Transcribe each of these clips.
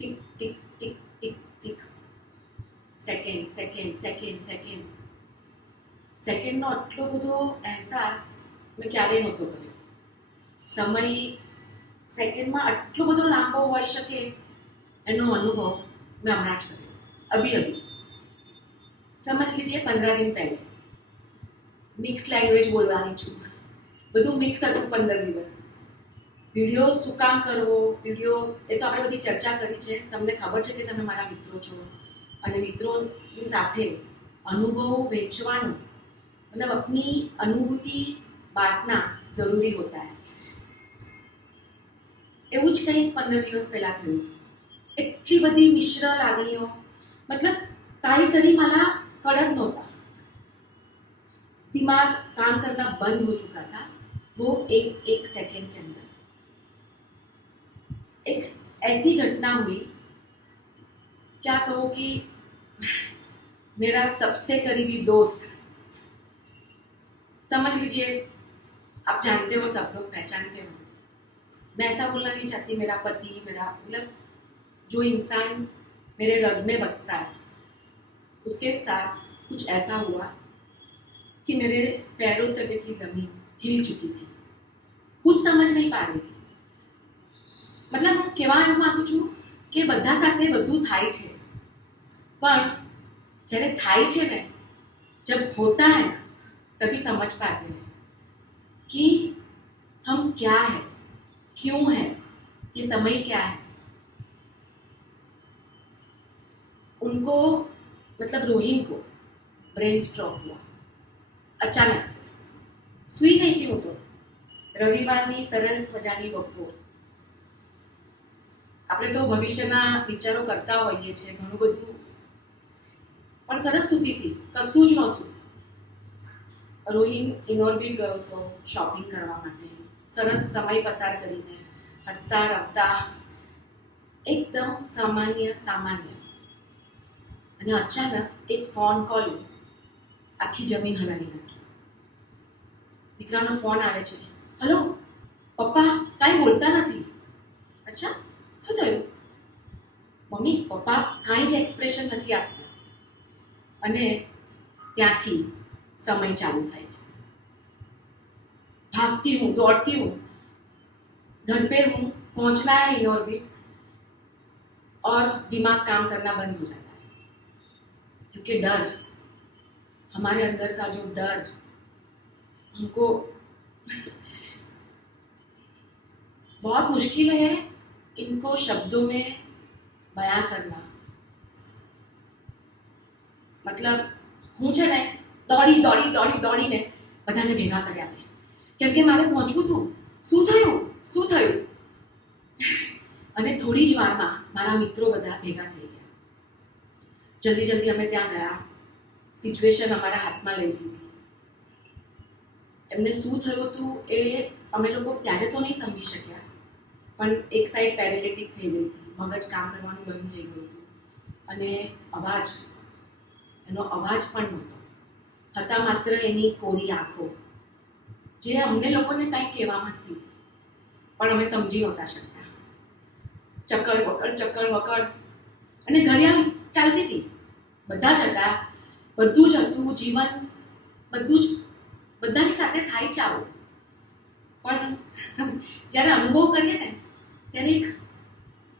Tick tick tick tick tick. Second second second second. સેકન્ડનો આટલો બધો અહેસાસ મેં ક્યારેય નહોતો કર્યો. સમય સેકન્ડમાં આટલો બધો લાંબો હોઈ શકે એનો અનુભવ મેં હમણાં જ કર્યો. અભી અભી સમજ લીજીએ 15 दिन પહેલે મિક્સ લેંગ્વેજ બોલવાની છું. બધું મિક્સ હતું 15 દિવસ. વિડીયો શું કામ કરવો, વિડીયો એ તો આપણે બધી ચર્ચા કરી છે. તમને ખબર છે કે તમે મારા મિત્રો છો અને મિત્રોની સાથે અનુભવો વેચવાનું मतलब अपनी अनुभूति बांटना जरूरी होता है. એવું જ કંઈક 15 દિવસ પહેલા થયું હતું. એટલી બધી મિશ્ર લાગણીઓ, मतलब काही तरी मला कड़क नहोता. दिमाग काम करना बंद हो चुका था वो एक सेकंड के अंदर. एक ऐसी घटना हुई, क्या कहूँ कि मेरा सबसे करीबी दोस्त, समझ लीजिए, आप जानते हो, सब लोग पहचानते हो. मैं ऐसा बोलना नहीं चाहती मेरा पति, मेरा मतलब जो इंसान मेरे रग में बसता है, उसके साथ कुछ ऐसा हुआ कि मेरे पैरों तले की जमीन हिल चुकी थी. कुछ समझ नहीं पा रही थी. मतलब હું કહેવા એવું માંગુ છું કે બધા સાથે બધું થાય છે, પણ જ્યારે થાય છે ને, जब होता है ना, तभी समझ पाते हैं कि हम क्या है, क्यों है, ये समय क्या है. उनको मतलब रोहिन को ब्रेन स्ट्रोक हुआ अचानक से. सुई गई थी હું તો રવિવારની સરસ મજાની બપોર. આપણે તો ભવિષ્યના વિચારો કરતા હોઈએ છીએ ઘણું બધું, પણ સરસ સૂતી હતી, કશું જ નહોતું. રોહિન ઇનોર્બિટ ગયો હતો શોપિંગ કરવા માટે. સરસ સમય પસાર કરીને હસતા રમતા એકદમ સામાન્ય. અને અચાનક એક ફોન કોલ આખી જમીન હલાવી નાખી. દીકરાનો ફોન આવે છે. હલો પપ્પા, કાંઈ બોલતા નથી. અચ્છા, શું થયું? મમ્મી, પપ્પા કાંઈ જ એક્સપ્રેશન નથી આપતા. અને ત્યાંથી समय चालू થાય છે. भागती हूँ, दौड़ती हूँ, घर पे हूँ, पहुँचना है इनऑर्बिट, और दिमाग काम करना बंद हो जाता है. क्योंकि डर, हमारे अंदर का जो डर हमको बहुत मुश्किल है इनको शब्दों में बयां करना. मतलब હું છે ને દોડીને બધાને ભેગા કર્યા મેં, કેમ કે મારે પહોંચવું હતું. શું થયું? અને થોડી જ વારમાં મારા મિત્રો બધા ભેગા થઈ ગયા. જલ્દી અમે ત્યાં ગયા. સિચ્યુએશન અમારા હાથમાં લઈ લીધી. એમને શું થયું હતું એ અમે લોકો ત્યારે તો નહીં સમજી શક્યા, પણ એક સાઈડ પેરાલિટિક થઈ ગઈ હતી, મગજ કામ કરવાનું બંધ થઈ ગયું હતું. અને એનો અવાજ પણ નહોતો. હતા માત્ર એની કોરી આંખો, જે અમને લોકોને કંઈક કહેવા માંગતી હતી, પણ અમે સમજી નહોતા શકતા. ચક્કડ વકડ અને ઘડિયાળ ચાલતી હતી. બધા જ હતા, બધું જ હતું, જીવન બધું જ બધાની સાથે થાય છે આવું. પણ જ્યારે અનુભવ કરીએ ને ત્યારે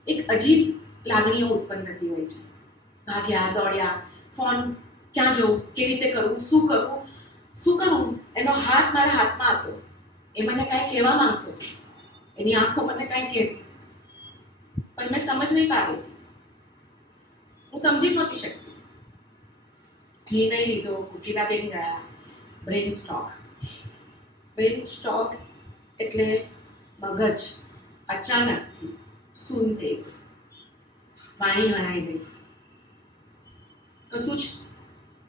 એક અજીબ લાગણીઓ ઉત્પન્ન થતી હોય છે. ભાગ્યા દોડ્યા, ફોન ક્યાં જવું, કેવી રીતે કરવું, શું કરવું. એનો હાથ મારા હાથમાં હતો. એ મને કાંઈ કહેવા માંગતો, એની આંખો મને કાંઈ કહેતી, પણ મેં સમજ નહીં પાડી હતી. હું સમજી નહોતી શકતી. નિર્ણય લીધો, કુકીલાબેન ગયા. બ્રેન સ્ટ્રોક એટલે મગજ અચાનકથી શૂન્ય થઈ ગયું. વાણી હણાઈ ગઈ, કશું જ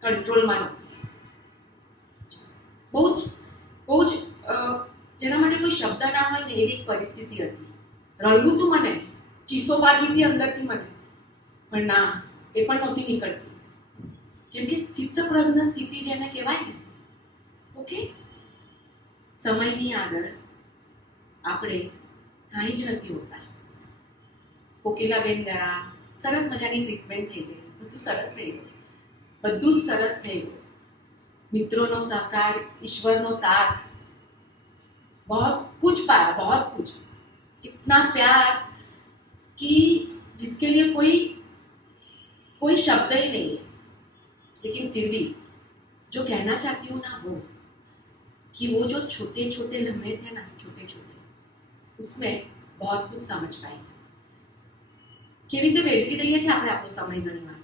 કંટ્રોલમાં નહોતું. બહુ જ જેના માટે કોઈ શબ્દ ના હોય ને એવી એક પરિસ્થિતિ હતી. રડવું તું મને, ચીસો પાડવી હતી અંદરથી મને, પણ ના, એ પણ નહોતી નીકળતી. કેમ કે સ્થિતપ્રજ્ઞ સ્થિતિ જેને કહેવાય ને, ઓકે, સમયની આગળ આપણે કાંઈ જ નથી હોતા. કોકિલાબેન ગયા, સરસ મજાની ટ્રીટમેન્ટ થઈ ગઈ, બધું સરસ થઈ ગયું, બધું જ સરસ થઈ ગયું. मित्रों नो सहकार, ईश्वर नो साथ, बहुत कुछ पाया, बहुत कुछ, इतना प्यार कि जिसके लिए कोई शब्द ही नहीं है. लेकिन फिर भी जो कहना चाहती हूँ ना वो, कि वो जो छोटे छोटे लम्हे थे ना, छोटे छोटे, उसमें बहुत कुछ समझ पाई. કેવી રીતે વેડફી દઈએ છીએ આપણે આપણો સમય. ઘણીવાર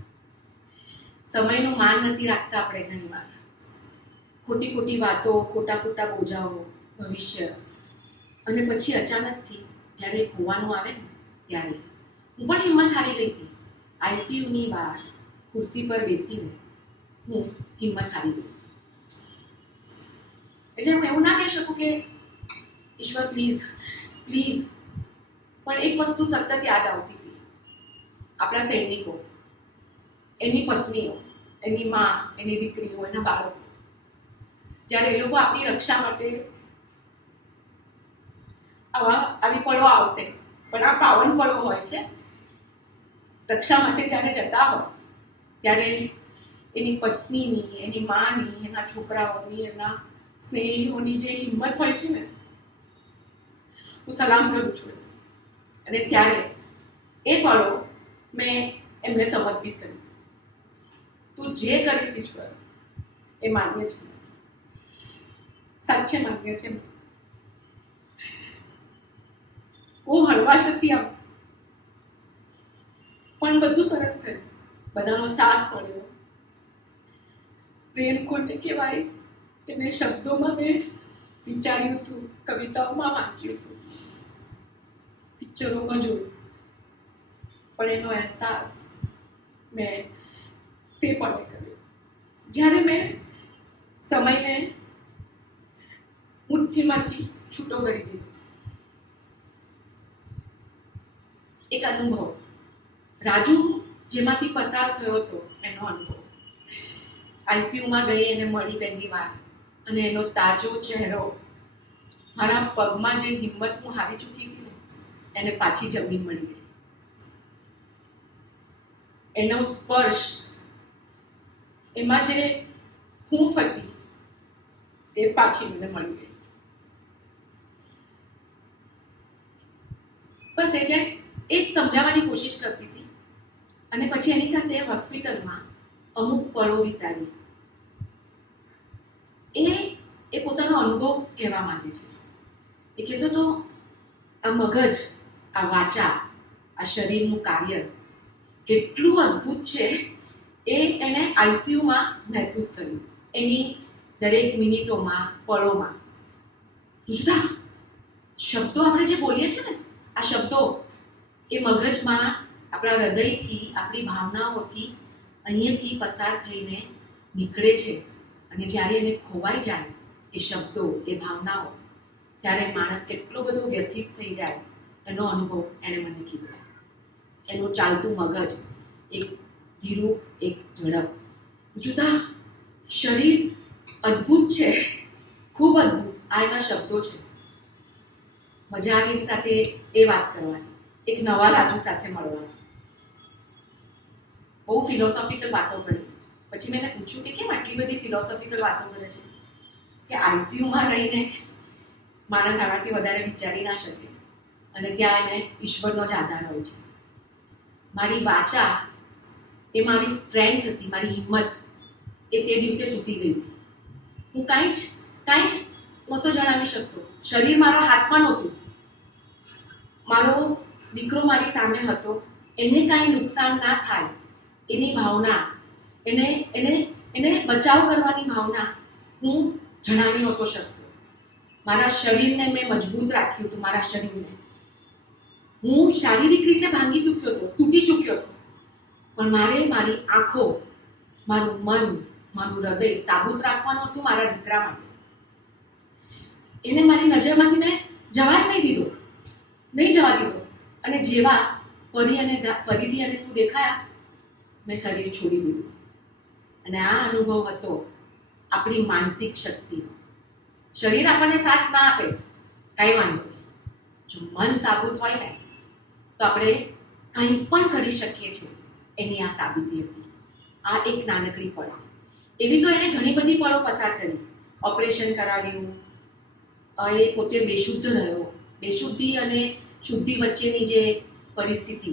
સમયનું માન નથી રાખતા આપણે. ઘણીવાર ખોટી ખોટી વાતો, ખોટા ખોટા બોજાઓ, ભવિષ્ય, અને પછી અચાનકથી જ્યારે ખોવાનું આવે ને ત્યારે હું પણ હિંમત હારી ગઈ હતી. આઈસીયુની બહાર ખુરશી પર બેસીને હું હિંમત હારી ગઈ. એટલે હું એવું ના કહી શકું કે ઈશ્વર પ્લીઝ પ્લીઝ, પણ એક વસ્તુ સતત યાદ આવતી હતી. આપણા સૈનિકો, એની પત્નીઓ, એની મા, એની દીકરીઓ, એના બાળકો, જ્યારે એ લોકો આપણી રક્ષા માટે આવી પળો આવશે, પણ આ પાવન પળો હોય છે. રક્ષા માટે જ્યારે જતા હોય ત્યારે એની પત્નીની, એની માની, એના છોકરાઓની, એના સ્નેહીઓની જે હિંમત હોય છે ને, હું સલામ કરું છું. અને ત્યારે એ પળો મેં એમને સમર્પિત કરી. તું જે કરીશ ઈશ્વર, એ માન્ય છે, સાચે માન્ય છે. બહુ હળવાશથી આમ, પણ બધું સરસ કર્યું. બધાનો સાથ મળ્યો. પ્રેમ કોને કહેવાય એને શબ્દોમાં મેં વિચાર્યું હતું, કવિતાઓમાં વાંચ્યું હતું, પિક્ચરોમાં જોયું, પણ એનો અહેસાસ મેં તે પળે કર્યો જ્યારે મેં સમયને મુઠ્ઠીમાંથી છૂટો કરી દીધો. એક અનુભવ, રાજુ જેમાંથી પસાર થયો હતો એનો અનુભવ. આઈસીયુમાં ગઈ, એને મળી પહેલી વાર, અને એનો તાજો ચહેરો, મારા પગમાં જે હિંમત હું હારી ચૂકી હતી ને, એને પાછી જમીન મળી ગઈ. એનો સ્પર્શ, એમાં જે હૂંફ હતી એ પાછી મને મળી ગઈ. બસ એ જ સમજાવવાની કોશિશ કરતી હતી. અને પછી એની સાથે હોસ્પિટલમાં અમુક પળો વિતાવી. એ પોતાનો અનુભવ કહેવા માંગે છે. એ કહેતો તો આ મગજ, આ વાચા, આ શરીરનું કાર્ય કેટલું અદ્ભુત છે એ એણે આઈસીયુમાં મહેસૂસ કર્યું. એની દરેક મિનિટોમાં, પળોમાં. જુદા શબ્દો આપણે જે બોલીએ છીએ ને, આ શબ્દો એ મગજમાં આપણા હૃદયથી, આપણી ભાવનાઓથી અહીંયાથી પસાર થઈને નીકળે છે. અને જ્યારે એને ખોવાઈ જાય એ શબ્દો, એ ભાવનાઓ, ત્યારે માણસ કેટલો બધો વ્યથિત થઈ જાય એનો અનુભવ એણે મને કીધો. એનું ચાલતું મગજ, એક ધીરું, એક ઝડપ. જુદા શરીર અદ્ભુત છે, ખૂબ અદ્ભુત. આ એના શબ્દો છે. મજા આવી એની સાથે એ વાત કરવાની, એક નવા રાજુ સાથે મળવાની. બહુ ફિલોસોફિકલ વાતો કરી. પછી મેં એને પૂછ્યું કે કેમ આટલી બધી ફિલોસોફિકલ વાતો કરે છે? કે આઈસીયુમાં રહીને માણસ આનાથી વધારે વિચારી ના શકે, અને ત્યાં એને ઈશ્વરનો જ આધાર હોય છે. મારી વાચા એ મારી સ્ટ્રેન્થ હતી, મારી હિંમત એ તે દિવસે તૂટી ગઈ હતી. હું કાંઈ જ નહોતો જણાવી શકતો. શરીર મારો હાથમાં નહોતું. મારો દીકરો મારી સામે હતો, એને કાંઈ નુકસાન ના થાય એની ભાવના, એને બચાવ કરવાની ભાવના હું જણાવી નહોતો શકતો. મારા શરીરને મેં મજબૂત રાખ્યું હતું, મારા શરીરને. હું શારીરિક રીતે તૂટી ચૂક્યો હતો, પણ મારે મારી આંખો, મારું મન, મારું હૃદય સાબુત રાખવાનું હતું મારા દીકરા માટે. એને મારી નજરમાંથી મેં જવા જ નહીં જવા દીધો. અને જેવા પરિધિ અને તું દેખાયા, મેં શરીર છોડી દીધું. અને આ અનુભવ હતો આપણી માનસિક શક્તિનો. શરીર આપણને સાથ ના આપે, કાંઈ વાંધો નહીં. જો મન સાબુત હોય ને તો આપણે કંઈ પણ કરી શકીએ છીએ. એની આ સાબિતી હતી. આ એક નાનકડી પળ. એવી તો એણે ઘણી બધી પળો પસાર કરી. ઓપરેશન કરાવ્યું, એ પોતે બેશુદ્ધ રહ્યો. બેશુદ્ધિ અને શુદ્ધિ વચ્ચેની જે પરિસ્થિતિ,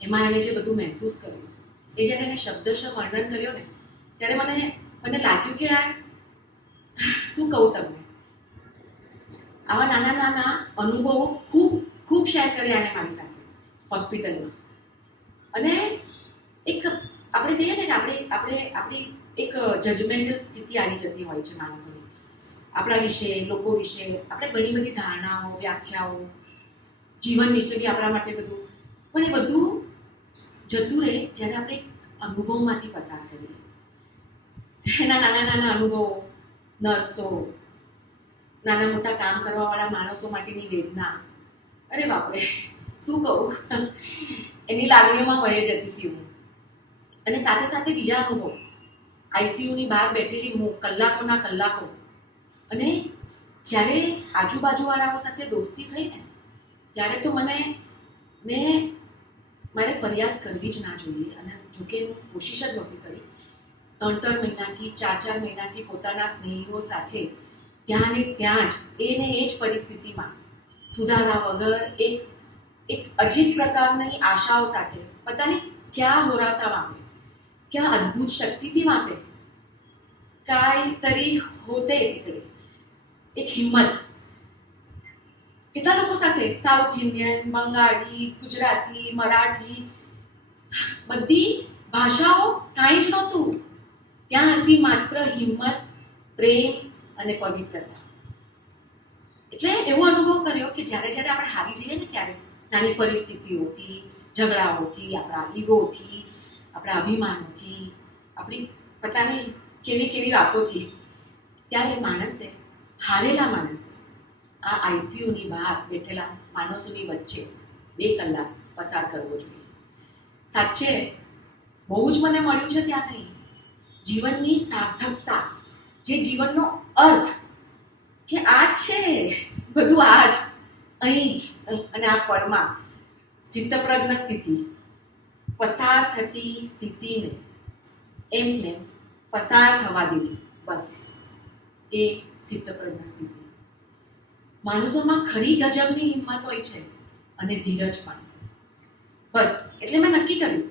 એમાં એણે જે બધું મહેસૂસ કર્યું, એ જ્યારે એને શબ્દશ વર્ણન કર્યો ને, ત્યારે મને લાગ્યું કે યાર શું કહું તમને. આવા નાના નાના અનુભવો ખૂબ શેર કર્યા એને મારી સાથે હોસ્પિટલમાં. અને એક આપણે કહીએ ને કે આપણી એક જજમેન્ટલ સ્થિતિ આવી જતી હોય છે માણસોની, આપણા વિશે, લોકો વિશે. આપણે ઘણી બધી ધારણાઓ, વ્યાખ્યાઓ, જીવન વિશે બી આપણા માટે બધું, પણ એ બધું જતું રહે જ્યારે આપણે અનુભવમાંથી પસાર કરીએ. એના નાના નાના અનુભવો, નર્સો, નાના મોટા કામ કરવાવાળા માણસો માટેની વેદના, અરે બાપરે શું કહું. એની લાગણીઓમાં વહી જતી હતી હું. અને સાથે સાથે બીજા અનુભવ, આઈસીયુની બહાર બેઠેલી હું કલાકોના કલાકો. અને જ્યારે આજુબાજુવાળાઓ સાથે દોસ્તી થઈ ને, ત્યારે તો મારે ફરિયાદ કરવી જ ના જોઈએ. અને જોકે હું કોશિશ જ નહોતી કરી. 3 મહિનાથી 4 મહિનાથી પોતાના સ્નેહીઓ સાથે ત્યાં ને ત્યાં જ એ જ પરિસ્થિતિમાં સુધારા વગર એક અજીબ પ્રકારની આશાઓ સાથે, પતા નહીં ક્યાં હોરાતા વાપે, ક્યાં અદ્ભુત શક્તિથી વાપે, કાંઈ હોતે તીકડે એક હિંમત. કેટલા લોકો સાથે, સાઉથ ઇન્ડિયન, બંગાળી, ગુજરાતી, મરાઠી, બધી ભાષાઓ કાંઈ જ નહોતું. ત્યાં હતી માત્ર હિંમત, પ્રેમ અને પવિત્રતા. એટલે એવો અનુભવ કર્યો કે જ્યારે આપણે હારી જઈએ ને, ત્યારે નાની પરિસ્થિતિઓથી, ઝઘડાઓથી, આપણા ઈગોથી, આપણા અભિમાનોથી, આપણી પોતાની કેવી વાતોથી, ત્યારે હારેલા માણસે આ આઈસીયુની બહાર બેઠેલા માણસોની વચ્ચે 2 કલાક પસાર કરવો જોઈએ. સાચે બહુ જ મને મળ્યું છે ત્યાં કંઈ જીવનની સાર્થકતા, જે જીવનનો અર્થ, કે આ જ છે બધું, આ જ અહીં જ. અને આ પળમાં સ્થિતપ્રજ્ઞ સ્થિતિ, પસાર થતી સ્થિતિને એમને પસાર થવા દેવી, બસ એ સ્થિતપ્રજ્ઞ સ્થિતિ. માણસોમાં ખરી ગજબની હિંમત હોય છે અને ધીરજ પણ. બસ એટલે મેં નક્કી કર્યું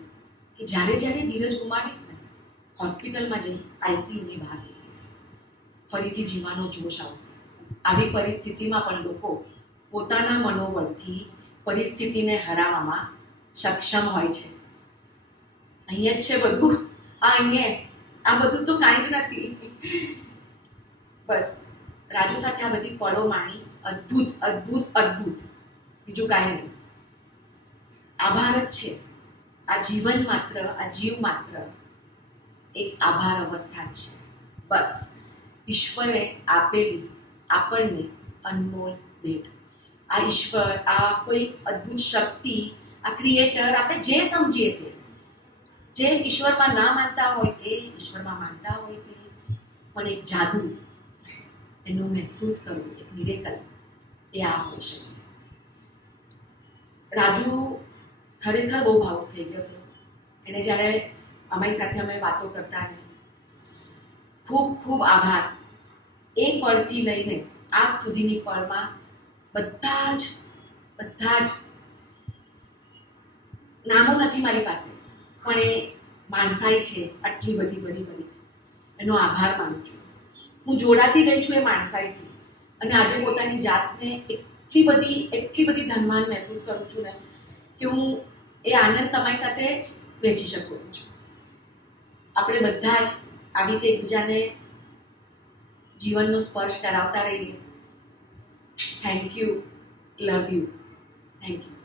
કે જ્યારે ધીરજ ગુમાવીશ ને, હોસ્પિટલમાં જઈ આઈસીયુની બહાર બેસીશ. ફરીથી જીવવાનો જોશ આવશે. આવી પરિસ્થિતિમાં પણ લોકો પોતાના મનોબળથી પરિસ્થિતિને હરાવવામાં સક્ષમ હોય છે. અહીંયા જ છે બધું. આ બધું તો કાંઈ જ નથી. બસ રાજુ સાથે આ બધી પળો માણી, અદ્ભુત, બીજું કાંઈ નહીં. આભાર જ છે. આ જીવન માત્ર, આ જીવ માત્ર એક આભાર અવસ્થા છે. બસ ઈશ્વરે આપેલી આપણને અનમોલ ભેટ. આ ઈશ્વર, આ કોઈ અદ્ભુત શક્તિ, આ ક્રિએટર, આપણે જે સમજીએ તે, જે ઈશ્વરમાં ના માનતા હોય તે, ઈશ્વરમાં માનતા હોય તે, પણ એક જાદુ એનો મહેસૂસ કરવું, એક મિરેકલ, એ આ હોઈ શકે. રાજુ ખરેખર બહુ ભાવુક થઈ ગયો હતો. એને જ્યારે અમારી સાથે અમે વાતો કરતા ને, ખૂબ આભાર. એ પળથી લઈને આજ સુધીની પળમાં બધા જ નામો નથી મારી પાસે, પણ એ માણસાઈ છે આટલી બધી ભરી, એનો આભાર માનું છું. હું જોડાતી ગઈ છું એ માણસાઈથી. અને આજે પોતાની જાતને એટલી બધી ધનવાન મહેસૂસ કરું છું ને, કે હું એ આનંદ તમારી સાથે જ વહેંચી શકું છું. આપણે બધા જ આવી રીતે એકબીજાને જીવનનો સ્પર્શ કરાવતા રહીએ. Thank you, love you, thank you.